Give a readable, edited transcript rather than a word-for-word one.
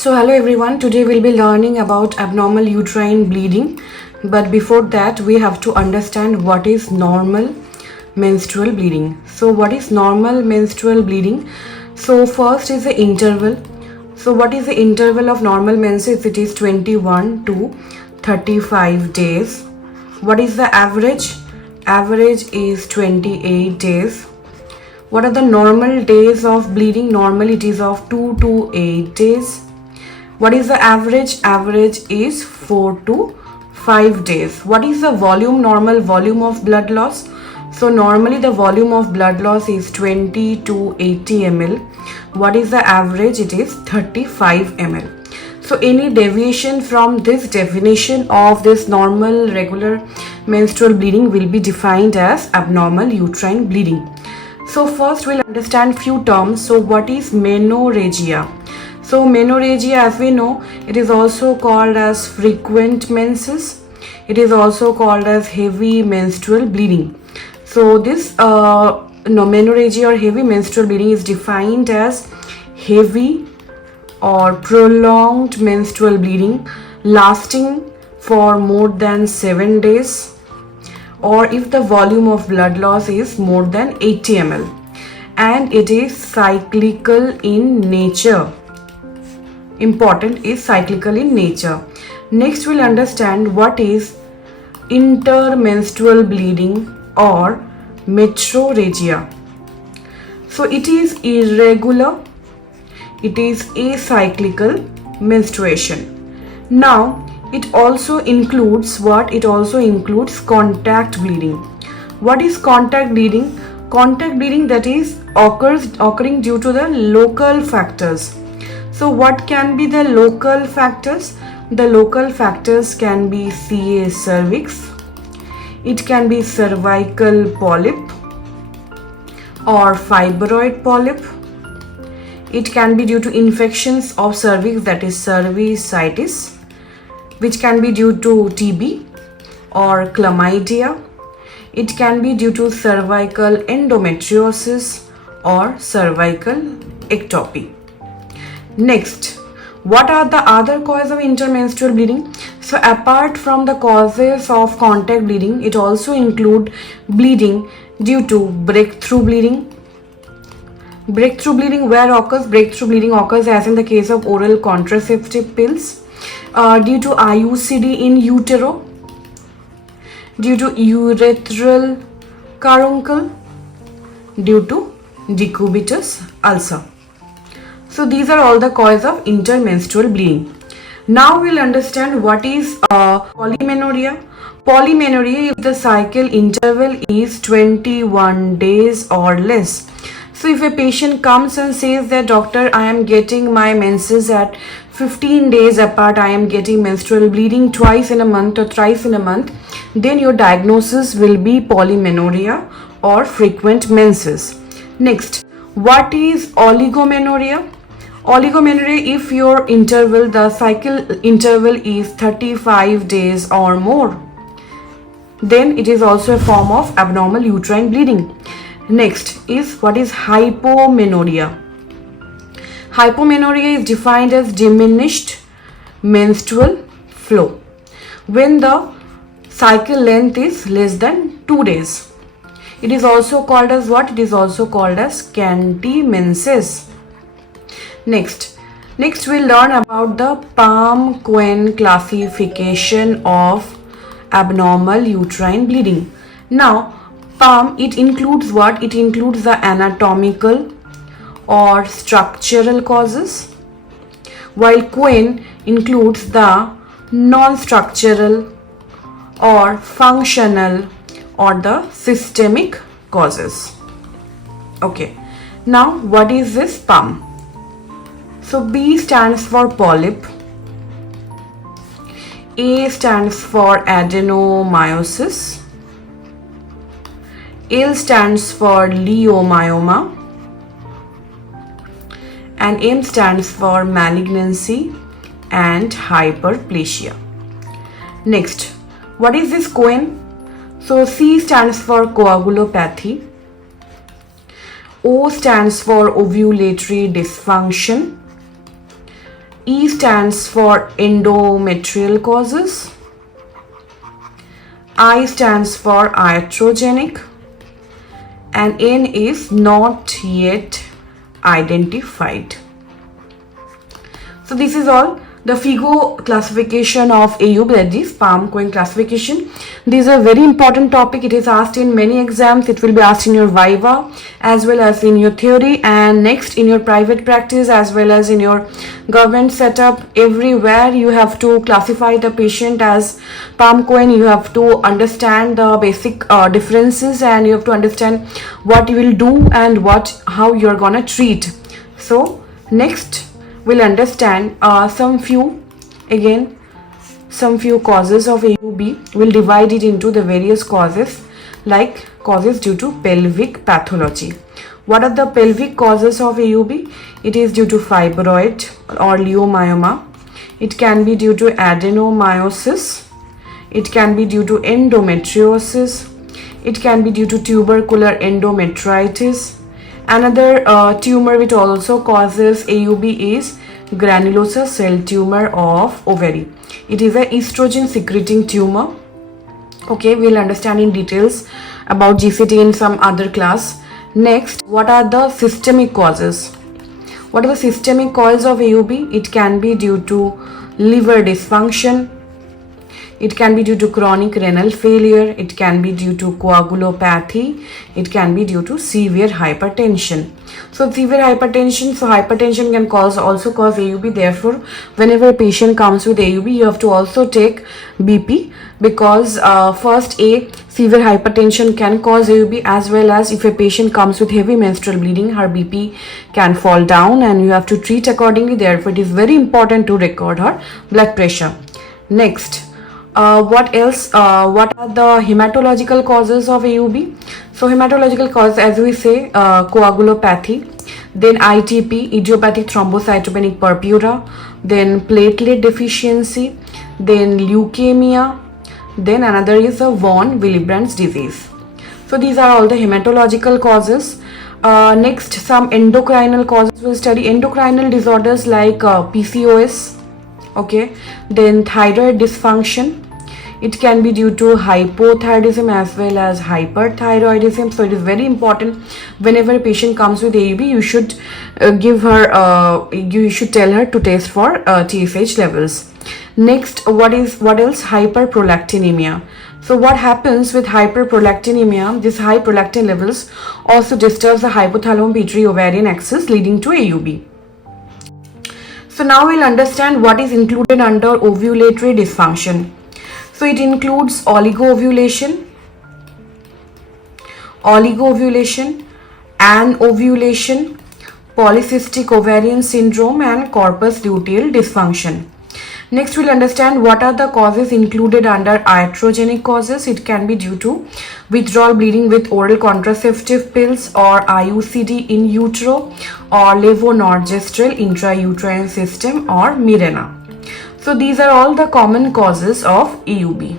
So hello everyone, today we'll be learning about abnormal uterine bleeding, but before that we have to understand what is normal menstrual bleeding. So what is normal menstrual bleeding? So first is the interval. So what is the interval of normal menses? It is 21 to 35 days. What is the average? Average is 28 days. What are the normal days of bleeding? Normally it is of 2 to 8 days. What is the average? Average is 4 to 5 days. What is the volume? Normal volume of blood loss? So normally the volume of blood loss is 20 to 80 ml. What is the average? It is 35 ml. So any deviation from this definition of this normal regular menstrual bleeding will be defined as abnormal uterine bleeding. So first we'll understand few terms. So what is menorrhagia? So menorrhagia, as we know, it is also called as frequent menses. It is also called as heavy menstrual bleeding. So this menorrhagia or heavy menstrual bleeding is defined as heavy or prolonged menstrual bleeding lasting for more than 7 days, or if the volume of blood loss is more than 80 ml, and it is cyclical in nature. Important is cyclical in nature. Next we'll understand what is intermenstrual bleeding or menorrhagia. So it is irregular, it is acyclical menstruation. Now it also includes what? It also includes contact bleeding. What is contact bleeding? Contact bleeding, that is occurring due to the local factors. So what can be the local factors? The local factors can be CA cervix, it can be cervical polyp or fibroid polyp, it can be due to infections of cervix, that is cervicitis, which can be due to TB or chlamydia, it can be due to cervical endometriosis or cervical ectopy. Next, what are the other causes of intermenstrual bleeding? So apart from the causes of contact bleeding, it also include bleeding due to breakthrough bleeding. Breakthrough bleeding where occurs? Breakthrough bleeding occurs as in the case of oral contraceptive pills, due to IUCD in utero, due to urethral carbuncle, due to decubitus ulcer. So these are all the causes of intermenstrual bleeding. Now we'll understand what is polymenorrhea. Polymenorrhea if the cycle interval is 21 days or less. So if a patient comes and says that, doctor, I am getting my menses at 15 days apart, I am getting menstrual bleeding twice in a month or thrice in a month, then your diagnosis will be polymenorrhea or frequent menses. Next, what is oligomenorrhea? Oligomenorrhea if your interval, the cycle interval is 35 days or more, then it is also a form of abnormal uterine bleeding. Next is what is hypomenorrhea. Hypomenorrhea is defined as diminished menstrual flow when the cycle length is less than 2 days. It is also called as what? It is also called as scanty menses. Next we'll learn about the PALM-COEIN classification of abnormal uterine bleeding. Now PALM, it includes what? It includes the anatomical or structural causes, while COEIN includes the non-structural or functional or the systemic causes. Okay, now what is this PALM? So B stands for polyp, A stands for adenomyosis, L stands for leiomyoma, and M stands for malignancy and hyperplasia. Next, what is this COEIN? So C stands for coagulopathy, O stands for ovulatory dysfunction, E stands for endometrial causes. I stands for iatrogenic. And N is not yet identified. So this is all the FIGO classification of AUB, that is PALM-COEIN classification. This is a very important topic. It is asked in many exams. It will be asked in your Viva as well as in your theory, and next in your private practice as well as in your government setup. Everywhere you have to classify the patient as PALM-COEIN. You have to understand the basic differences, and you have to understand what you will do and how you are gonna treat. So next we'll understand some few causes of AUB. We'll divide it into the various causes, like causes due to pelvic pathology. What are the pelvic causes of AUB? It is due to fibroid or leiomyoma. It can be due to adenomyosis. It can be due to endometriosis. It can be due to tubercular endometritis. Another tumor which also causes AUB is granulosa cell tumor of ovary. It is a estrogen secreting tumor. Okay, we'll understand in details about GCT in some other class. Next, what are the systemic causes? What are the systemic causes of AUB? It can be due to liver dysfunction. It can be due to chronic renal failure. It can be due to coagulopathy. It can be due to severe hypertension. So severe hypertension can also cause AUB. Therefore, whenever a patient comes with AUB, you have to also take BP, because severe hypertension can cause AUB, as well as if a patient comes with heavy menstrual bleeding, her BP can fall down and you have to treat accordingly. Therefore, it is very important to record her blood pressure. Next, what else? What are the hematological causes of AUB? So hematological causes, as we say, coagulopathy, then ITP, idiopathic thrombocytopenic purpura, then platelet deficiency, then leukemia, then another is a von Willebrand's disease. So these are all the hematological causes. Next, some endocrinal causes we'll study. Endocrinal disorders like PCOS, okay, then thyroid dysfunction. It can be due to hypothyroidism as well as hyperthyroidism. So it is very important, whenever a patient comes with AUB, you should you should tell her to test for TSH levels. Next, what else? Hyperprolactinemia. So what happens with hyperprolactinemia? These high prolactin levels also disturbs the hypothalamo-pituitary-ovarian axis, leading to AUB. So now we'll understand what is included under ovulatory dysfunction. So it includes oligoovulation, anovulation, polycystic ovarian syndrome, and corpus luteal dysfunction. Next, we'll understand what are the causes included under iatrogenic causes. It can be due to withdrawal bleeding with oral contraceptive pills, or IUCD in utero, or levonorgestrel intrauterine system, or Mirena. So these are all the common causes of AUB.